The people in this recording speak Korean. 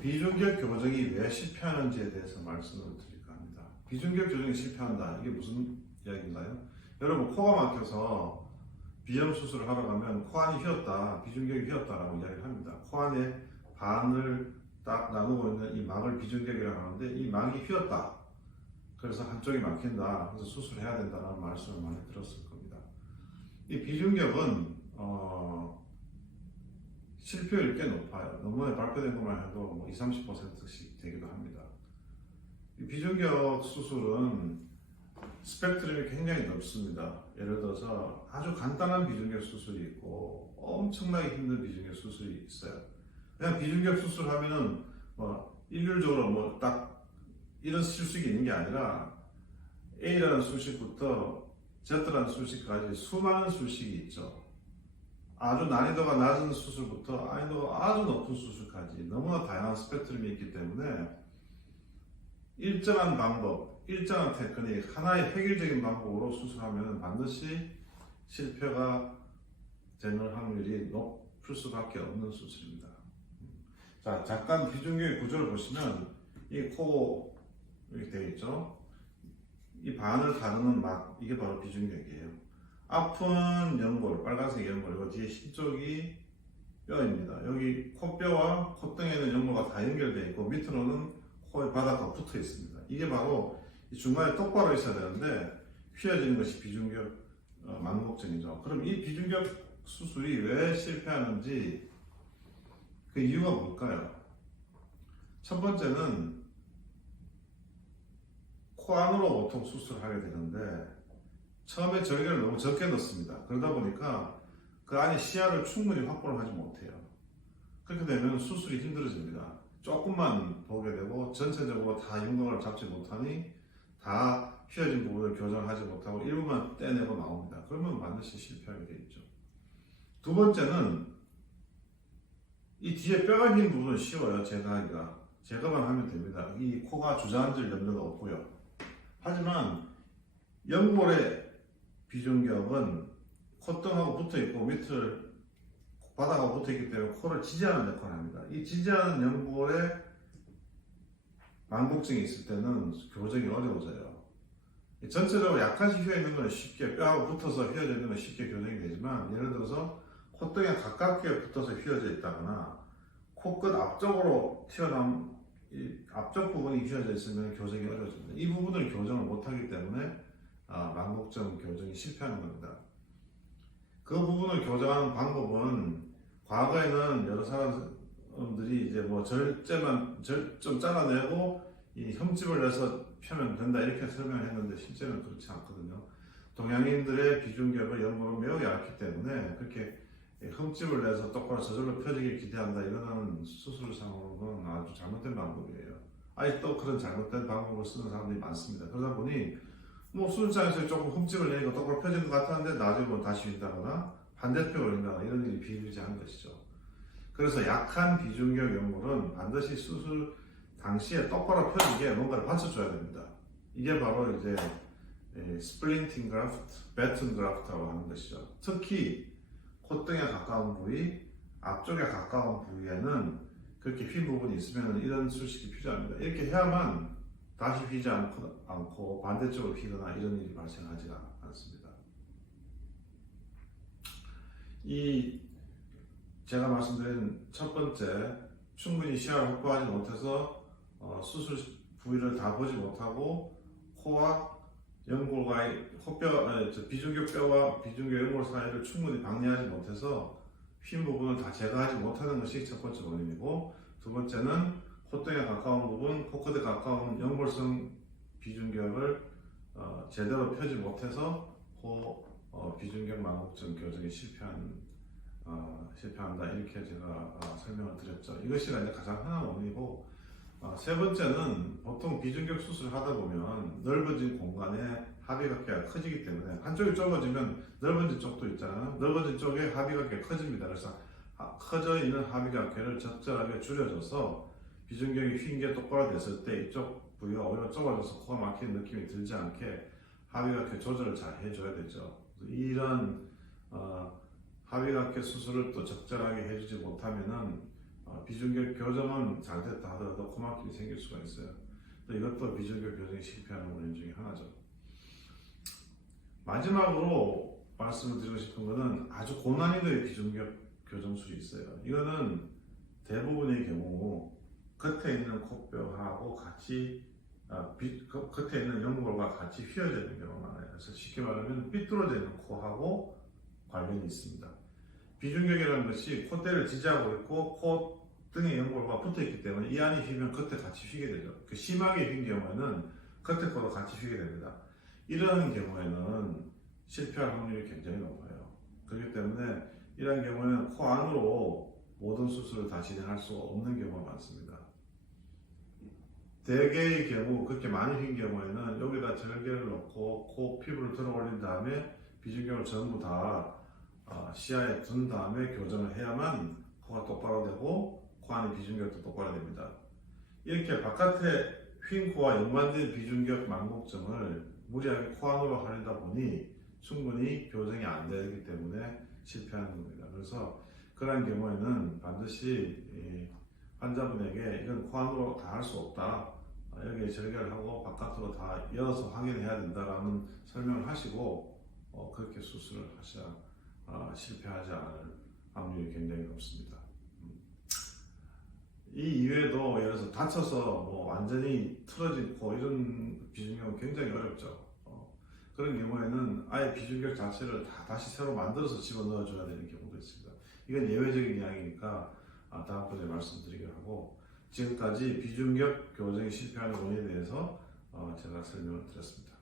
비중격 교정이 왜 실패하는지에 대해서 말씀을 드릴까 합니다. 비중격 교정이 실패한다. 이게 무슨 이야기인가요? 여러분, 코가 막혀서 비염 수술을 하러 가면 코안이 휘었다, 비중격이 휘었다라고 이야기를 합니다. 코안의 반을 딱 나누고 있는 이 막을 비중격이라고 하는데, 이 막이 휘었다. 그래서 한쪽이 막힌다. 그래서 수술을 해야 된다는 말씀을 많이 들었을 겁니다. 이 비중격은 실패율이 꽤 높아요. 논문에 발표된 것만 해도 뭐 20-30%씩 되기도 합니다. 이 비중격 수술은 스펙트럼이 굉장히 넓습니다. 예를 들어서 아주 간단한 비중격 수술이 있고 엄청나게 힘든 비중격 수술이 있어요. 그냥 비중격 수술하면은 뭐 일률적으로 뭐 딱 이런 수식이 있는 게 아니라 A라는 수식부터 Z라는 수식까지 수많은 수식이 있죠. 아주 난이도가 낮은 수술부터 난이도가 아주 높은 수술까지 너무나 다양한 스펙트럼이 있기 때문에 일정한 방법, 일정한 테크닉, 하나의 획일적인 방법으로 수술하면 반드시 실패가 되는 확률이 높을 수밖에 없는 수술입니다. 자, 잠깐 비중격의 구조를 보시면 이 코 이렇게 되어 있죠. 이 반을 가르는 막, 이게 바로 비중격이에요. 아픈 연골, 빨간색 연골, 뒤에 흰쪽이 뼈입니다. 여기 코뼈와 콧등에는 연골과 다 연결되어 있고 밑으로는 코의 바닥과 붙어 있습니다. 이게 바로 중간에 똑바로 있어야 되는데 휘어지는 것이 비중격 망곡증이죠. 그럼 이 비중격 수술이 왜 실패하는지 그 이유가 뭘까요? 첫 번째는 코 안으로 보통 수술을 하게 되는데 처음에 절개를 너무 적게 넣습니다. 그러다 보니까 그 안에 시야를 충분히 확보를 하지 못해요. 그렇게 되면 수술이 힘들어집니다. 조금만 보게 되고 전체적으로 다 흉곽을 잡지 못하니 다 휘어진 부분을 교정하지 못하고 일부만 떼내고 나옵니다. 그러면 반드시 실패하게 되겠죠. 두 번째는 이 뒤에 뼈가 긴 부분은 쉬워요. 제거하기가. 제거만 하면 됩니다. 이 코가 주저앉을 염려가 없고요. 하지만 연골의 비중격은 콧등하고 붙어있고 밑을 바닥하고 붙어있기 때문에 코를 지지하는 역할을 합니다. 이 지지하는 연골에 망곡증이 있을 때는 교정이 어려워져요. 전체적으로 약간씩 휘어있는 건 쉽게 뼈하고 붙어서 휘어져 있는 건 쉽게 교정이 되지만 예를 들어서 콧등에 가깝게 붙어서 휘어져 있다거나 코끝 앞쪽으로 튀어나온 이 앞쪽 부분이 휘어져 있으면 교정이 어려워집니다. 이 부분을 교정을 못하기 때문에 망곡증 교정이 실패하는 겁니다. 그 부분을 교정하는 방법은 과거에는 여러 사람들이 이제 뭐 절제만 좀 잘라내고 이 흠집을 내서 펴면 된다 이렇게 설명했는데 실제는 그렇지 않거든요. 동양인들의 비중격을 연골은 매우 얇기 때문에 그렇게 흠집을 내서 똑바로 저절로 펴지길 기대한다 이거는 수술상으로는 아주 잘못된 방법이에요. 아직도 그런 잘못된 방법을 쓰는 사람들이 많습니다. 그러다 보니 뭐 수술장에서 조금 흠집을 내니까 똑바로 펴진 것 같았는데 나중에 보면 다시 윈다거나 반대편 올린다거나 이런 일이 비일비재한 것이죠. 그래서 약한 비중격 연골은 반드시 수술 당시에 똑바로 펴지게 뭔가를 받쳐줘야 됩니다. 이게 바로 이제 스플린팅 그래프트, 배튼 그래프트라고 하는 것이죠. 특히 콧등에 가까운 부위, 앞쪽에 가까운 부위에는 그렇게 휜 부분이 있으면 이런 수식이 필요합니다. 이렇게 해야만 다시 휘지 않고 반대쪽으로 휘거나 이런 일이 발생하지 않습니다. 제가 말씀드린 첫 번째, 충분히 시야를 확보하지 못해서 수술 부위를 다 보지 못하고 코와 연골과의 비중격뼈와 비중격 연골 사이를 충분히 방해하지 못해서 휜 부분을 다 제거하지 못하는 것이 첫 번째 원인이고, 두 번째는 콧등에 가까운 부분, 코끝에 가까운 연골성 비중격을 제대로 펴지 못해서 비중격 망곡증 교정이 실패한다 이렇게 제가 설명을 드렸죠. 이것이 이제 가장 흔한 원인이고, 세 번째는 보통 비중격 수술을 하다 보면 넓어진 공간에 합의각계가 커지기 때문에 한쪽이 좁아지면 넓어진 쪽도 있잖아요. 넓어진 쪽에 합의각계가 커집니다. 그래서 커져 있는 합의각계를 적절하게 줄여줘서 비중격이 휜 게 똑바로 됐을 때 이쪽 부위가 오히려 좁아져서 코가 막히는 느낌이 들지 않게 합의각계 조절을 잘 해줘야 되죠. 이런 합의각계 수술을 또 적절하게 해주지 못하면은 비중격 교정은 잘 됐다 하더라도 코막힘이 생길 수가 있어요. 또 이것도 비중격 교정이 실패하는 원인 중에 하나죠. 마지막으로 말씀을 드리고 싶은 것은 아주 고난이도의 비중격 교정술이 있어요. 이거는 대부분의 경우 겉에 있는 코뼈하고 같이 겉에 있는 연골과 같이 휘어져 있는 경우가 많아요. 그래서 쉽게 말하면 삐뚤어져 있는 코하고 관련이 있습니다. 비중격이라는 것이 콧대를 지지하고 있고 코 등의 연골과 붙어 있기 때문에 이 안이 휘면 겉에 같이 휘게 되죠. 심하게 휜 경우에는 겉에 코도 같이 휘게 됩니다. 이런 경우에는 실패할 확률이 굉장히 높아요. 그렇기 때문에 이런 경우에는 코 안으로 모든 수술을 다 진행할 수 없는 경우가 많습니다. 대개의 경우 그렇게 많이 휜 경우에는 여기다 절개를 넣고 코 피부를 들어 올린 다음에 비중격을 전부 다 시야에 둔 다음에 교정을 해야만 코가 똑바로 되고 코 안의 비중격도 똑바로 됩니다. 이렇게 바깥에 휜 코와 연관된 비중격 망곡점을 무리하게 코 안으로 하려다 보니 충분히 교정이 안 되기 때문에 실패하는 겁니다. 그래서 그런 경우에는 반드시 환자분에게 이건 코 안으로 다 할 수 없다. 여기에 절개를 하고 바깥으로 다 열어서 확인해야 된다라는 설명을 하시고 그렇게 수술을 하셔야 실패하지 않을 확률이 굉장히 높습니다. 이 이외에도 예를 들어서 다쳐서 완전히 틀어진 코 이런 비중격은 굉장히 어렵죠. 그런 경우에는 아예 비중격 자체를 다시 새로 만들어서 집어넣어 줘야 되는 경우도 있습니다. 이건 예외적인 이야기니까 다음번에 말씀드리기로 하고, 지금까지 비중격 교정이 실패하는 원인에 대해서 제가 설명을 드렸습니다.